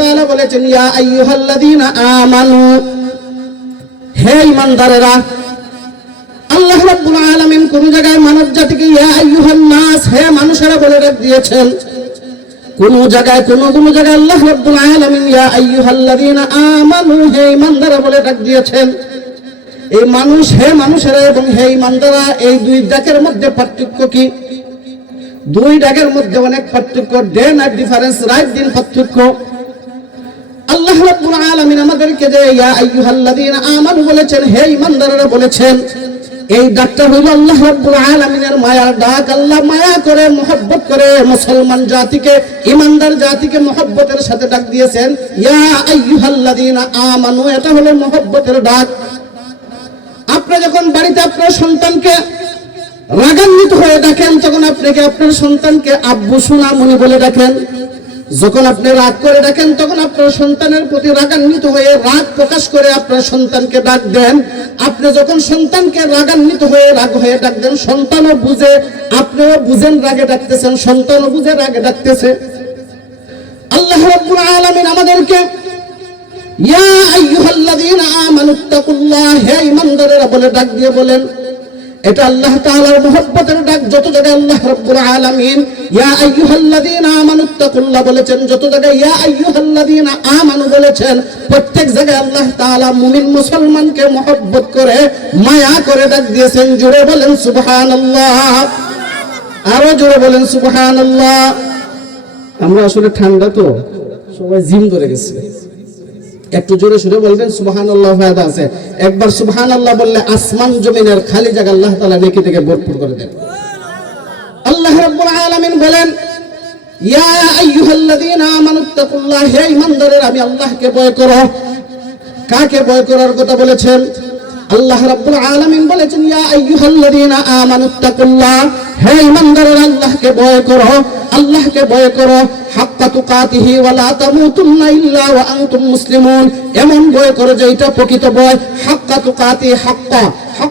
তাআলা বলেছেন হে ঈমানদারেরা, আল্লাহ রাব্বুল আলামিন কোন জায়গায় মানব জাতিকে হে মানুষেরা বলে দিয়েছেন, কোন জায়গায়, কোন কোন জায়গায় আল্লাহ রাব্বুল আলামিন আমানু, হে ঈমানদাররা বলে ডাক দিয়েছেন। এই মানুষ, হে মানুষেরা এবং হে ঈমানদাররা, এই দুই ডাকের মধ্যে পার্থক্য কি? দুই ডাকের মধ্যে অনেক পার্থক্য ডে নাইট ডিফারেন্স রাত দিন পার্থক্য। আল্লাহ রাব্বুল আলামিন আমাদেরকে যে ইয়া আইয়ুহাল্লাযীনা আমানু বলেছেন, হে ঈমানদাররা বলেছেন, এই ডাকটা হইল আল্লাহ রাব্বুল আলামিনের মায়ার ডাক আল্লাহ মায়া করে, মোহব্বত করে, মুসলমান জাতিকে, ঈমানদার জাতিকে মোহব্বতের সাথে ডাক দিয়েছেন। ইয়া আইয়ুহাল্লাযীনা আমানু, এটা হলো মোহব্বতের ডাক। আপনি যখন বাড়িতে আপনার সন্তানকে রাগান্বিত হয়ে ডাকেন তখন আপনাকে আপনার সন্তানকে আব্বু সোনামণি বলে ডাকেন। যখন আপনি রাগ করে ডাকেন তখন আপনার সন্তানের প্রতি রাগান্বিত হয়ে রাগ প্রকাশ করে আপনার সন্তানকে ডাক দেন। আপনি যখন সন্তানকে রাগান্বিত হয়ে রাগ হয়ে ডাক দেন, সন্তানও বুঝে, আপনিও বুঝেন রাগে ডাকতেছেন, সন্তানও বুঝে রাগে ডাকতেছে। আল্লাহ রাব্বুল আলামিন আমাদেরকে, ইয়া আইয়ুহাল্লাযীনা আমানুত্তাকুল্লাহ হে ঈমানদারেরা বলে ডাক দিয়ে বলেন এটা আল্লাহ তাআলার মহব্বতের ডাক, যত জায়গায় আল্লাহ রাব্বুল আলামিন, ইয়া আইয়ুহাল্লাযীনা আমানুত্তাকুল্লাহ বলেছেন, যত জায়গায় ইয়া আইয়ুহাল্লাযীনা আমানু বলেছেন, প্রত্যেক জায়গায় আল্লাহ তাআলা মুমিন মুসলমানকে মহব্বত করে, মায়া করে ডাক দিয়েছেন। জুড়ে বলেন সুবহানাল্লাহ। আরও জোরে বলেন সুবহানাল্লাহ। আমরা আসলে ঠান্ডা তো, সবাই জিম ধরে গেছে। একটু জোরে সুরে বলবেন সুবহান আল্লাহ ফায়দা আছে। একবার সুবহান আল্লাহ বললে আসমান জমিনের খালি জায়গা আল্লাহ তাআলা নেকি থেকে ভরপুর করে দেন। আল্লাহ রাব্বুল আলামিন বলেন, ইয়া আইয়ুহাল্লাযীনা আমানুত্তাকুল্লাহ হে ঈমানদারেরা, আমি আল্লাহকে ভয় করো। কাকে ভয় করার কথা বলেছেন? আল্লাহ রাব্বুল আলামিন বলেছেন, ইয়া আইয়ুহাল্লাযীনা আমানুত্তাকুল্লাহ হে ঈমানদারেরা, আল্লাহকে ভয় করো। আল্লাহকে ভয় করো। হাক্কা তুকাতিহি ওয়ালা তামুতুন্না ইল্লা ওয়া আনতুম মুসলিমুন। বই করো যে এটা হাক্কা হাক্কা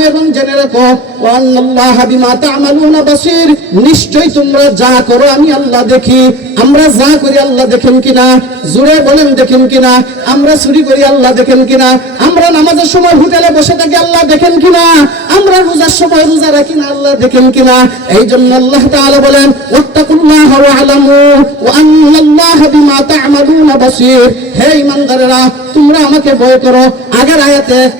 এবং জেনে রাখো নিশ্চয়ই তোমরা যা করো আমি আল্লাহ দেখি। আমরা যা করি আল্লাহ দেখেন কিনা? জুড়ে বলেন দেখেন কিনা? আমরা চুরি করি আল্লাহ দেখেন কিনা? আমরা নামাজের সময় হোটেলে বসে থাকি আল্লাহ দেখেন কিনা? আমরা রোজার সময় রোজা রাখি না আল্লাহ দেখেন কিনা? এই জন্য আল্লাহ তাআলা বলেন তোমরা আমাকে ভয় করো। আগের আয়াতে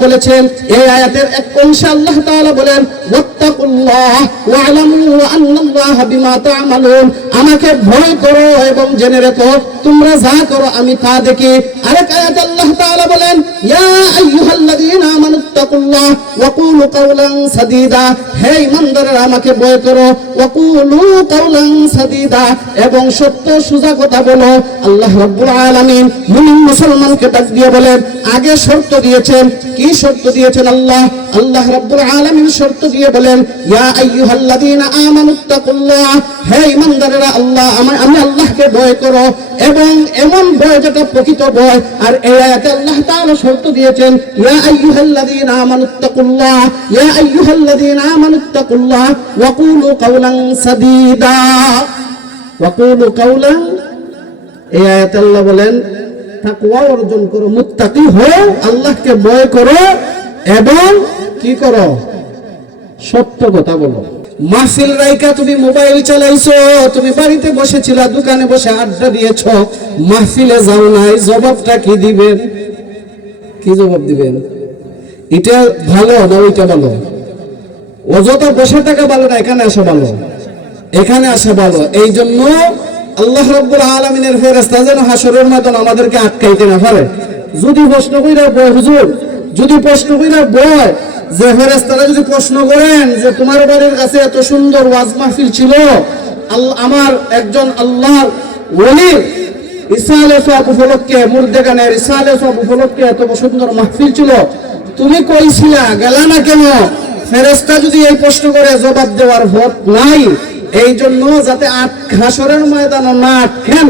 বলেছেন এই আয়াতের এক অংশে আল্লাহ তাআলা বলেন ওয়াত্তাকুল্লাহ ওয়া আলামু আন্নাল্লাহ বিমা তা'মালুন আমাকে ভয় করো এবং জেনে রেখো, তোমরা যা করো আমি তা দেখি। আরেক আয়াতে আল্লাহ তাআলা বলেন, ইয়া আইয়ুহাল্লাযীনা আমানুত্তাকুল্লাহ ওয়া কুলু কাওলান সাদীদা, হে ঈমানদারেরা, আমাকে ভয় করো ওয়া কুলু কাওলান সাদীদা, এবং সত্য সুজা কথা বলো। আল্লাহ রাব্বুল আলামিন মুমিন মুসলমানকে ডাক দিয়ে বলেন, আগে শর্ত দিয়েছেন, কি শর্ত দিয়েছেন আল্লাহ? আল্লাহ রাব্বুল আলামিন শর্ত দিয়ে বলেন, ইয়া আইয়ুহাল্লাযীনা আমানুত্তাকুল্লাহ হে ঈমানদারেরা, আল্লাহ আমি আমি আল্লাহকে ভয় করো এবং এমন ভয় যেটা প্রকৃত ভয়। আর এই আয়াতে আল্লাহ তাআলা শর্ত দিয়েছেন, ইয়া আইয়ুহাল্লাযীনা আমানুত্তাকুল্লাহ ইয়া আইয়ুহাল্লাযীনা আমানুত্তাকুল্লাহ ওয়া কুলু কাওলান সাদীদা। ওয়া কুলু কাওলান, এই আয়াতে আল্লাহ বলেন, তাকওয়া অর্জন করো, মুত্তাকি হও, আল্লাহকে ভয় করো এবং কি করো? সত্য কথা বলো। মাহফিল রাইকা তুমি মোবাইল চালাইছো, তুমি বাড়িতে বসেছিলা, দোকানে বসে আড্ডা দিয়েছ। মাহফিলে যাও নাই, জবাবটা কি দিবেন? কি জবাব দিবেন? এটা ভালো না ওইটা ভালো? অযথা বসে থাকা ভালো না, এখানে আসা ভালো। এখানে আসা ভালো। এই জন্য আল্লাহ রব্বুল আলমিনের ফেরেস্তা যেন হাসরের মতন আমাদেরকে আটকাইতে না পারে। যদি প্রশ্ন কইরা বয়, হুজুর, যদি প্রশ্ন কইরা বয় যে ফেরেস্তারা যদি প্রশ্ন করেন যে তোমার বাড়ির কাছে এত সুন্দর ওয়াজ মাহফিল ছিল আমার একজন আল্লাহর ওলির ইসালে সব উপলক্ষে মুর্দেগানের ইসালে সব উপলক্ষে এত সুন্দর মাহফিল ছিল, তুমি গেলা না কেন? ফেরেস্তা যদি এই প্রশ্ন করে, জবাব দেওয়ার ভোট নাই। এই জন্য যাতে আট ঘাসরের ময়দানে না আটকেন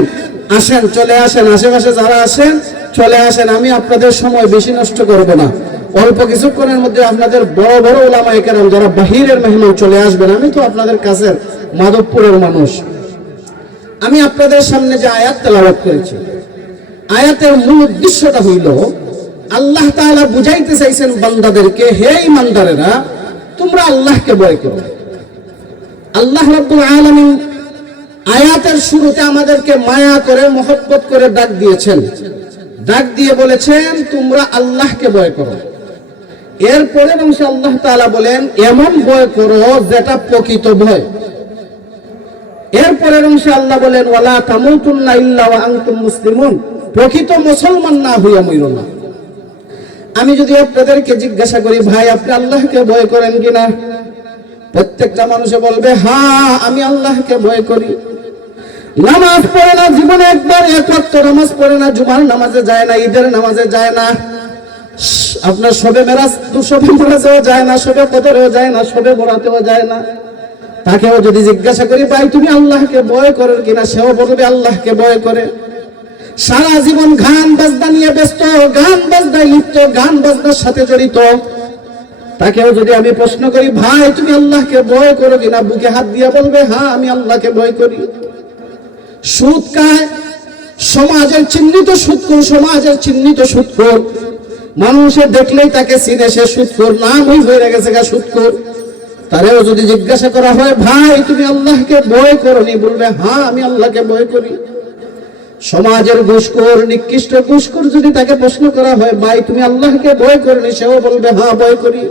আসেন, চলে আসেন, আশেপাশে যারা আসেন, চলে আসেন, আমি আপনাদের সময় বেশি নষ্ট করব না। অল্প কিছুক্ষণের মধ্যে আপনাদের বড় বড় ওলামা কেরাম যারা বাহিরের মেহমান চলে আসবেন, আমি তো আপনাদের কাছের মাধবপুরের মানুষ। আমি আপনাদের সামনে যে আয়াত তেলাওয়াত করেছি, আয়াতের মূল উদ্দেশ্যটা হইল, আল্লাহ তাআলা বুঝাইতে চাইছেন বান্দাদেরকে, হে ইমানদারেরা তোমরা আল্লাহকে ভয় করো। আল্লাহ রাব্বুল আলামিন আয়াতের শুরুতে আমাদেরকে মায়া করে, মহব্বত করে ডাক দিয়েছেন। ডাক দিয়ে বলেছেন, তোমরা আল্লাহকে ভয় করো। এরপরে অংশে আল্লাহ তাআলা বলেন, এমন ভয় করো যেটা প্রকৃত ভয়। এরপরের অংশে আল্লাহ বলেন, ওয়ালা তামুতুন্না ইল্লা মুসলিমুন। প্রকৃত মুসলমান না হইয়া মইর না। আমি যদি আপনাদেরকে জিজ্ঞাসা করি, ভাই, আপনি আল্লাহকে ভয় করেন কিনা? প্রত্যেকটা মানুষে বলবে হ্যাঁ আমি আল্লাহকে ভয় করি। নামাজ পড়ে না, জীবনে একবার এক নামাজ পড়ে না, জুমার নামাজে যায় না, ঈদের নামাজে যায় না। আপনার সবে মেরাজ সবে মেরাজেও যায় না, সবে কদরেও যায় না, সবে বরাতেও যায় না। তাকেও যদি জিজ্ঞাসা করি, ভাই, তুমি আল্লাহকে ভয় করো কিনা? সেও বলবে, আল্লাহকে ভয় করে। সারা জীবন গান বাজনা নিয়ে ব্যস্ত, গান বাজনায় লিপ্ত, গান বাজনার সাথে জড়িত। তাকেও যদি আমি প্রশ্ন করি, ভাই, তুমি আল্লাহকে ভয় করো কিনা? বুকে হাত দিয়ে বলবে হ্যাঁ আমি আল্লাহকে ভয় করি। সুদ খায় সমাজের চিহ্নিত সুদখোর সমাজের চিহ্নিত সুদখোর মানুষে দেখলেই তাকে চিনে, সে সুদখোর নামই হয়ে গেছে গা সুদখোর তারেও যদি জিজ্ঞাসা করা হয়, ভাই, তুমি আল্লাহকে ভয় করনি? বলবে হ্যাঁ আমি আল্লাহকে বয় করি। সমাজের ঘুষখোর, নিকৃষ্ট ঘুষখোর যদি তাকে প্রশ্ন করা হয়, ভাই, তুমি আল্লাহকে ভয় করনি? সেও বলবে হ্যাঁ বয় করি।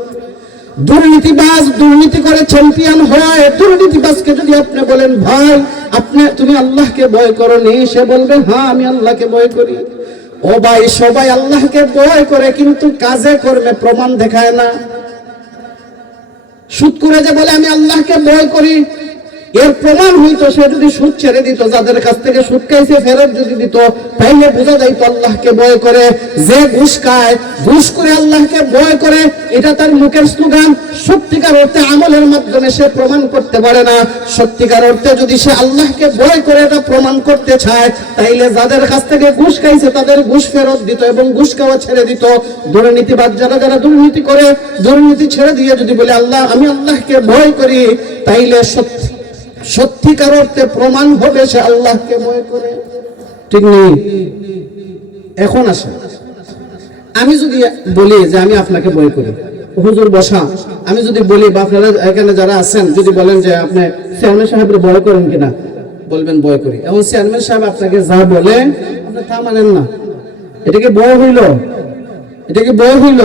দুর্নীতিবাজ দুর্নীতি করে চ্যাম্পিয়ন হয় দুর্নীতিবাজকে যদি আপনি বলেন, ভাই, আপনি, তুমি আল্লাহকে ভয় করনি? সে বলবে হ্যাঁ আমি আল্লাহকে বয় করি। ও ভাই, সবাই আল্লাহকে ভয় করে, কিন্তু কাজে কর্মে প্রমাণ দেখায় না। সুদ করে যে বলে, আমি আল্লাহকে ভয় করি। এর প্রমাণ হইতো, সে যদি সুদ ছেড়ে দিত, যাদের কাছ থেকে সুদ খাইছে, ফেরত যদি দিত, তাইলে বোঝা যাইত আল্লাহকে ভয় করে, যে ঘুষ খায়, ঘুষ করে আল্লাহকে ভয় করে, এটা তার মুখের স্লোগান। সত্যিকার অর্থে আমলের মাধ্যমে সে প্রমাণ করতে পারে না। সত্যিকার অর্থে যদি সে আল্লাহকে ভয় করে এটা প্রমাণ করতে চায়, তাইলে যাদের কাছ থেকে ঘুষ খাইছে, তাদের ঘুষ ফেরত দিত এবং ঘুষ খাওয়া ছেড়ে দিত। দুর্নীতিবাদ যারা যারা দুর্নীতি করে, দুর্নীতি ছেড়ে দিয়ে যদি বলে, আল্লাহ, আমি আল্লাহকে ভয় করি, তাইলে সত্যি সত্যিকার অর্থে প্রমাণ হবে সে আল্লাহকে ভয় করে। ঠিক নেই? এখন আসে আমি যদি বলি যে আমি আপনাকে ভয় করি, হুজুর বসা, আমি যদি বলি, বা আপনারা এখানে যারা আছেন, যদি বলেন যে আপনি চেয়ারম্যান সাহেবের ভয় করেন কিনা, বলবেন ভয় করি। এবং চেয়ারম্যান সাহেব আপনাকে যা বলে, আপনি তা মানেন না। এটা কি ভয় হইল? এটা কি ভয় হইল?